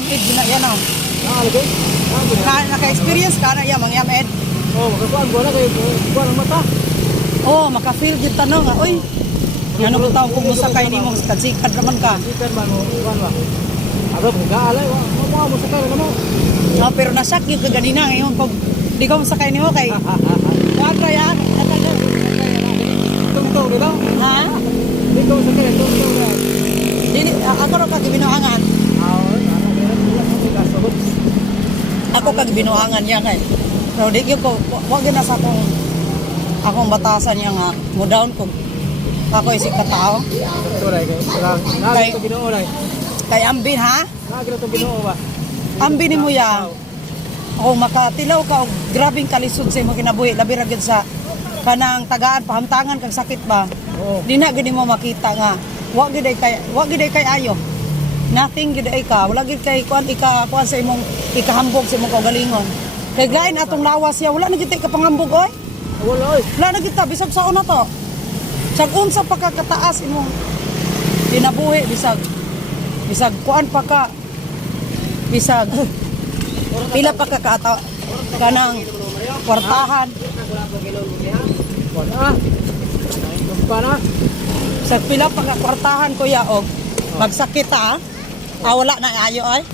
yampid gina yan oh. Lagi. Naka-experience ka na yan, mangyamid. Magkasuan ko na kayo. Kuha ng mata. Maka-feel yung tanong nga. Uy, ano ko tao kung musakay ni mo, sikat naman ka. Sikat man mo, kuha ba? Agad, mag-aalay. Mga musakay na mo. Pero nasak yung kaganina ngayon. Kung di ko musakay ni mo kay... Wadra yan. Tungtong, di ba? Ha? Di ko musakay, tungtong na. Ako rin kagibinoangan. Ako kagibinoangan niya kay. So di ko, wag na sa akong batasan niya nga, mo down ko. Ako isip ka tao. Kay ambin ha? Ambin mo ya. Ako makatilaw ka og grabing kalisod sa imong kinabuhi, labi ra gyud sa kanang tagaan pahamtangan kag sakit ba. Di na gid mo makita nga wa gid kay ayo. Nothing gid ay ka, wala gid kay kuan kuan sa imong ikahambog sa imong kaugalingon. Kay gain atong lawas siya, wala na gid ka pangambog oy. Wala na gid ta bisag sa una to. Sag unsa pa ka kataas imong kinabuhi bisag kuan pa ka bisag pila pa ka kanang kwartahan. Sa pila pa ka kwartahan kuya og magsakit ta. Wala na ayo ay.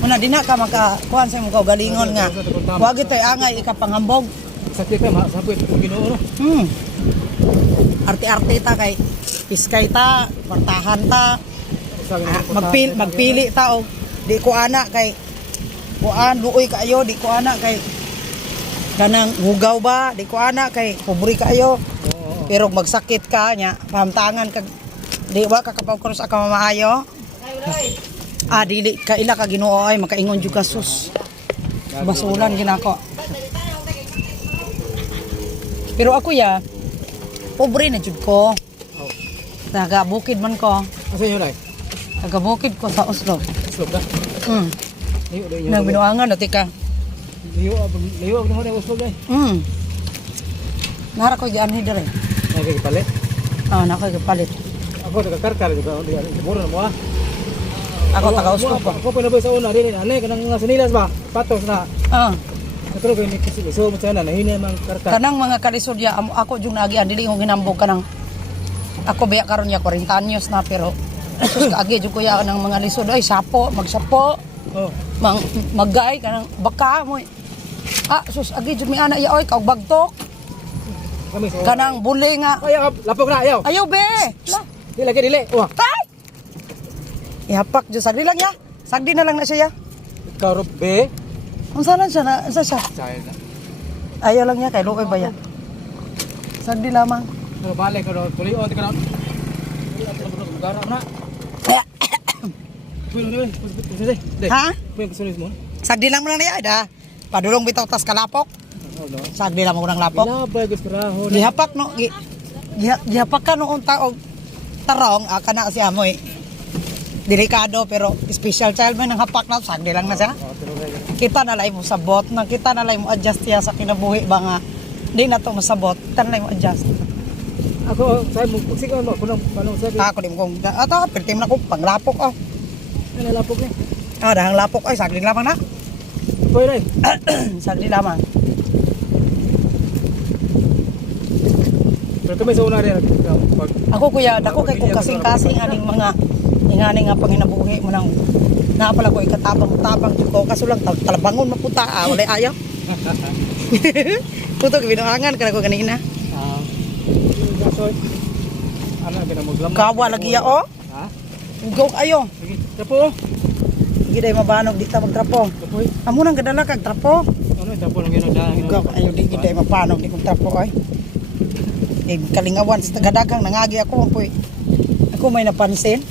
Muna di na ka makakuan sa imong kaugalingon nga. Wa gyud tay angay ikapangambog. Sakit ta masabot kung Ginoo no. Arte-arte ta kay piskay ta, kwartahan ta. Magpili ta og di ko ana kay kuan luoy kaayo, di ko ana kay kanang hugaw ba, di ko ana kay pobre kaayo. Pero magsakit ka nya, pahamtangan kag di wa ka kapagkuros ka mamaayo. Dili ka ila ka Ginoo ay makaingon jud ka sus. Basulan ginako. Pero ako ya pobre na jud ko. Taga bukid man ko. Asa yun ay? Taga bukid ko sa Oslo. Oslo ka? Nang binuangan dati ka. Liyo ang naman ay Oslo ay. Nara ko diyan hidere. Nagkipalit? Nakapalit. Ako taga-karkar di ba? Mura na mo ah. Ako taga Oslo pa. Ako pinaboy sa una din anay kanang mga sinilas ba? Patos na. Katulog ni kasi so mo sana nahinay mang karkar. Kanang mga kalisod ya ako jung nagian dili ko ginambog kanang ako biya karon ya 40 anyos na pero sus kaagi jud ko ya kanang mga lisod ay magsapo. Maggay kanang baka mo. Sus agi jud mi ana ya oy kaog bagtok. Kami so. Kanang buli nga. Ayaw lapok na ayaw. Ayaw be. Dili. Tay. Ihapak jud sagdi lang ya. Sagdi na lang na siya ya. Ikaw ro be. Unsa lang siya na siya? Sayang na. Ayaw lang niya kay luoy ba ya. Sagdi lamang. Pero balik ko tuloy on ka na. Garap na. Ha? Puy kusulis mo. Sagdi lang mo na niya da. Padulong bitaw tas kalapok. Sagdi lang mo nang lapok. Labay gusto rahon. Gihapak no gihapak ka noong taog tarong kana si amoy. Delikado pero special child man ang hapak na sagdi lang na siya. Kita na lay mo sabot, nakita na lay mo adjust ya sa kinabuhi ba nga di na to masabot, tan lay mo adjust. Ako say mo pagsigaw mo kunang panong sabi. Ako dim kong ato pertim na ko panglapok Ano lapok ni? Dahang lapok ay sagdi lamang na. Puy ray. Sagdi lamang. Pero kami sa una rin Ako kuya, dako kay kung kasing-kasing aning mga ingani nga panginabuhi mo nang napala ko ikatabang-tabang jud ko kaso lang talabangon maputa wala ayaw. Puto gibinoangan kana ko kanina. Ano gina mo glam. Kawa lagi ya o. Ha? Ugaw kayo. Sige, trapo. Sige day mabanog di ta magtrapo. Trapo. Amo nang gadala kag trapo. Ano trapo lang gina da. Ugaw ayo di day mapanog di kog trapo ay. Kalingawan sa tagadagang nangagi ako poy. Ako may napansin.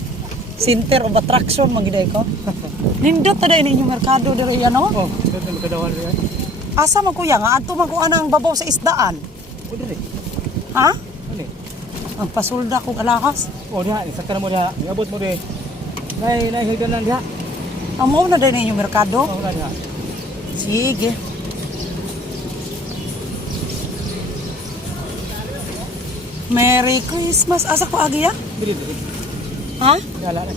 Center of attraction magiday ko. Nindot ta day ninyo merkado diri ano? Dito makadawan rin. Asa man kuya nga adto man ko anang babaw sa isdaan. Pwede rin. Ha? Ano? Ang pasulda kog alakas. Diha, sakta mo diha. Ngabot mo diha. Nay higdanan diha. Amo na day ninyo merkado. Oo na diha. Sige. Merry Christmas. Asa ko agi ya? Dili. Ha? Yala na.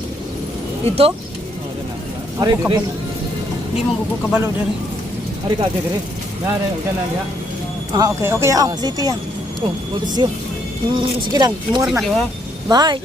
Ito? Oh, diha na. Ari ko dire. kabalo. Di mo ko kabalo diri. Ari ka dire. Na na ya. Ah, okay. Okay, dito yan. Oh, mo siyo. Sige lang, more na. Sige ha. Bye.